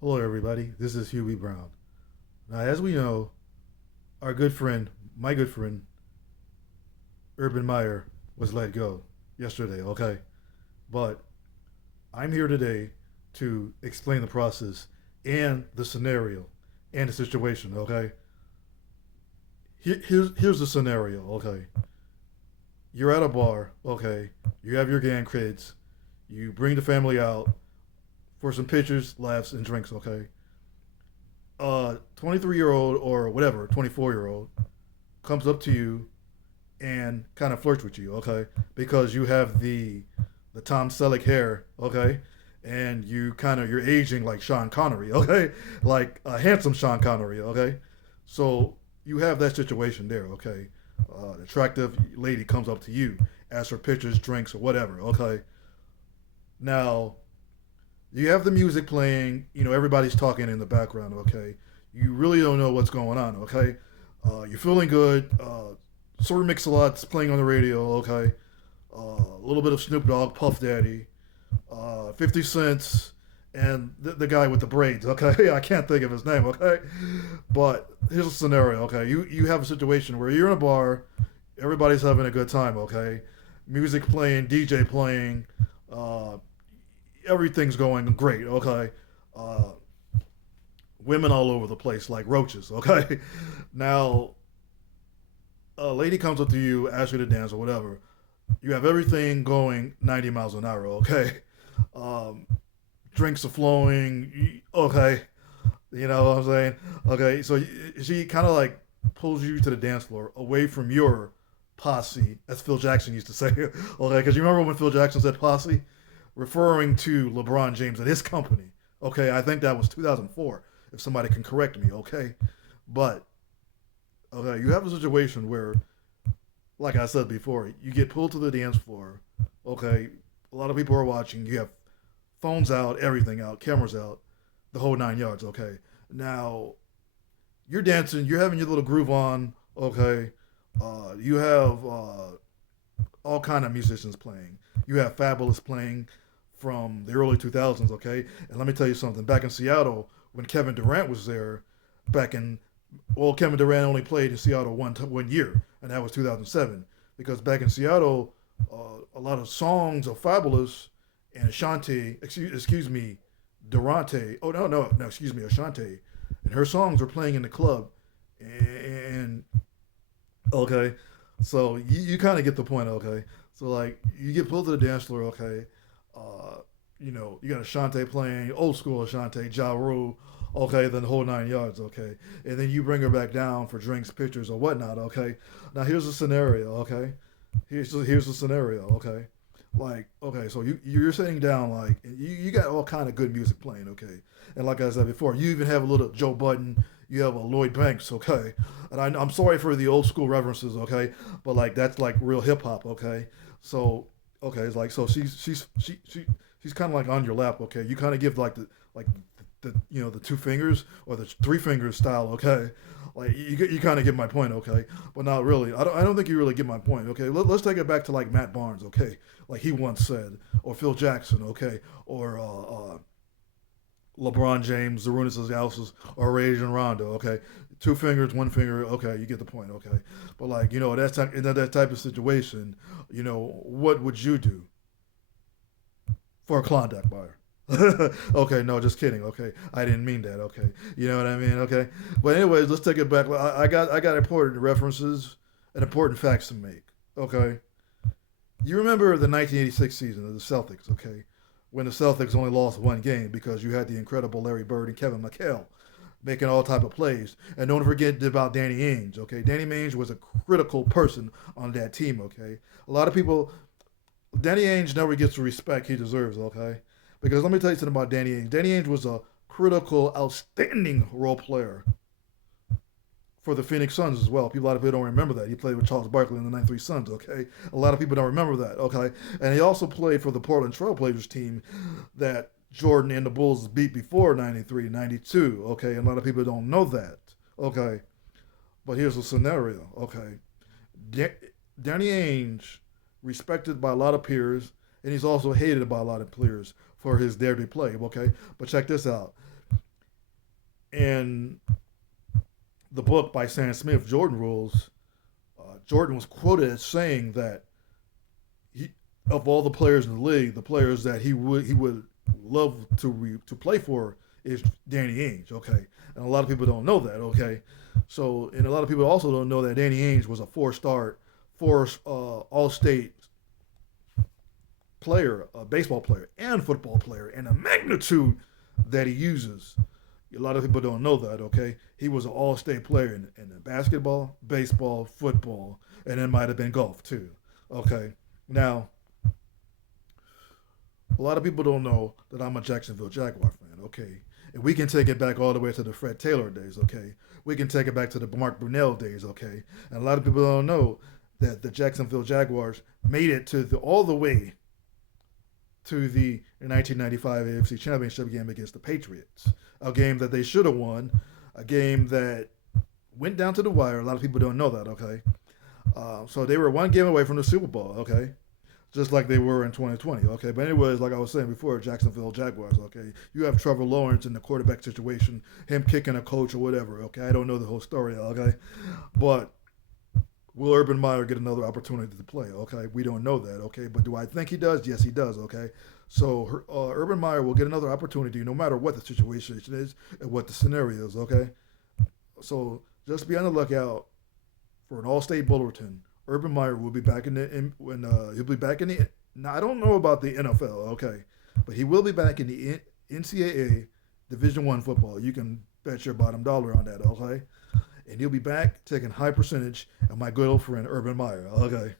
Hello, everybody. This is Hubie Brown. Now, as we know, our good friend, my good friend, Urban Meyer, was let go yesterday, okay? But I'm here today to explain the process and the scenario and the situation, okay? Here's the scenario, okay? You're at a bar, okay? You have your gang kids. You bring the family out for some pictures, laughs, and drinks, okay? 23-year-old or whatever, 24-year-old comes up to you and kind of flirts with you, okay? Because you have the Tom Selleck hair, okay? And you're aging like Sean Connery, okay? Like a handsome Sean Connery, okay? So you have that situation there, okay? An attractive lady comes up to you, asks for pictures, drinks, or whatever, okay? Now, you have the music playing, everybody's talking in the background, okay? You really don't know what's going on, okay? You're feeling good. Sir Mix-a-Lot's playing on the radio, okay? A little bit of Snoop Dogg, Puff Daddy, 50 Cents, and the guy with the braids, okay? I can't think of his name, okay? But here's a scenario, okay? You have a situation where you're in a bar, everybody's having a good time, okay? Music playing, DJ playing, uh, everything's going great, okay? Uh, Women all over the place like roaches, okay? Now, a lady comes up to you, asks you to dance or whatever. You have everything going 90 miles an hour, okay? Um, Drinks are flowing, okay? You know what I'm saying? Okay, so she kind of like pulls you to the dance floor away from your posse, as Phil Jackson used to say, okay? Because you remember when Phil Jackson said posse? Referring to LeBron James and his company. Okay, I think that was 2004, if somebody can correct me, okay? But, okay, you have a situation where, like I said before, you get pulled to the dance floor, okay? A lot of people are watching. You have phones out, everything out, cameras out, the whole 9 yards, okay? Now, you're dancing, you're having your little groove on, okay? You have all kind of musicians playing. You have Fabulous playing from the early 2000s, okay? And let me tell you something. Back in Seattle, when Kevin Durant was there, back in Kevin Durant only played in Seattle one year, and that was 2007. Because back in Seattle, a lot of songs of Fabulous and Ashanti, excuse me, Durante. Oh no, excuse me, Ashanti, and her songs were playing in the club, and okay, so you kind of get the point, okay? So like you get pulled to the dance floor, okay? Uh, you got Ashante playing old school Ashante, Ja Rule, okay, then the whole 9 yards, okay, and then you bring her back down for drinks, pictures, or whatnot, okay. Now here's the scenario, okay. Here's the scenario, okay. Like okay, so you're sitting down like you got all kind of good music playing, okay, and like I said before, you even have a little Joe Budden, you have a Lloyd Banks, okay, and I'm sorry for the old school references, okay, but like that's like real hip hop, okay. So okay, it's like so she's kind of like on your lap, okay. You kind of give like the the two fingers or the three fingers style, okay. Like you kind of get my point, okay, but not really. I don't think you really get my point, okay. Let's take it back to like Matt Barnes, okay, like he once said, or Phil Jackson, okay, or LeBron James, Zarunas Ilgauskas, or Rajon Rondo. Okay, two fingers, one finger. Okay, you get the point. Okay, but like in that type of situation, what would you do for a Klondike bar? Okay, no, just kidding. Okay, I didn't mean that. Okay, you know what I mean. Okay, but anyways, let's take it back. I got important references and important facts to make. Okay, you remember the 1986 season of the Celtics? Okay, when the Celtics only lost one game because you had the incredible Larry Bird and Kevin McHale making all type of plays. And don't forget about Danny Ainge. Okay, Danny Ainge was a critical person on that team. Okay, a lot of people, Danny Ainge never gets the respect he deserves. Okay, because let me tell you something about Danny Ainge. Danny Ainge was a critical, outstanding role player for the Phoenix Suns as well. A lot of people don't remember that. He played with Charles Barkley in the '93 Suns, okay? A lot of people don't remember that, okay? And he also played for the Portland Trailblazers team that Jordan and the Bulls beat before '93, '92, okay? And a lot of people don't know that, okay? But here's the scenario, okay? Da- Danny Ainge, respected by a lot of peers, and he's also hated by a lot of players for his dare to play, okay? But check this out. in the book by Sam Smith, Jordan Rules, Jordan was quoted as saying that he, of all the players in the league, the players that he would love to play for is Danny Ainge. Okay, and a lot of people don't know that. Okay, so and a lot of people also don't know that Danny Ainge was a four All State player, a baseball player, and football player, and the magnitude that he uses. A lot of people don't know that, okay? He was an all state player in basketball, baseball, football, and it might have been golf too, okay? Now, a lot of people don't know that I'm a Jacksonville Jaguar fan, okay? And we can take it back all the way to the Fred Taylor days, okay? We can take it back to the Mark Brunell days, okay? And a lot of people don't know that the Jacksonville Jaguars made it all the way to the 1995 AFC Championship game against the Patriots, a game that they should have won, a game that went down to the wire. A lot of people don't know that, okay? So they were one game away from the Super Bowl, okay? Just like they were in 2020, okay? But anyways, like I was saying before, Jacksonville Jaguars, okay? You have Trevor Lawrence in the quarterback situation, him kicking a coach or whatever, okay? I don't know the whole story, okay? But will Urban Meyer get another opportunity to play? Okay, we don't know that. Okay, but do I think he does? Yes, he does. Okay, so Urban Meyer will get another opportunity no matter what the situation is and what the scenario is. Okay, so just be on the lookout for an All-State bulletin. Urban Meyer will be back when he'll be back in the. Now I don't know about the NFL. Okay, but he will be back in the NCAA Division One football. You can bet your bottom dollar on that. Okay. And he'll be back taking high percentage of my good old friend Urban Meyer. Okay.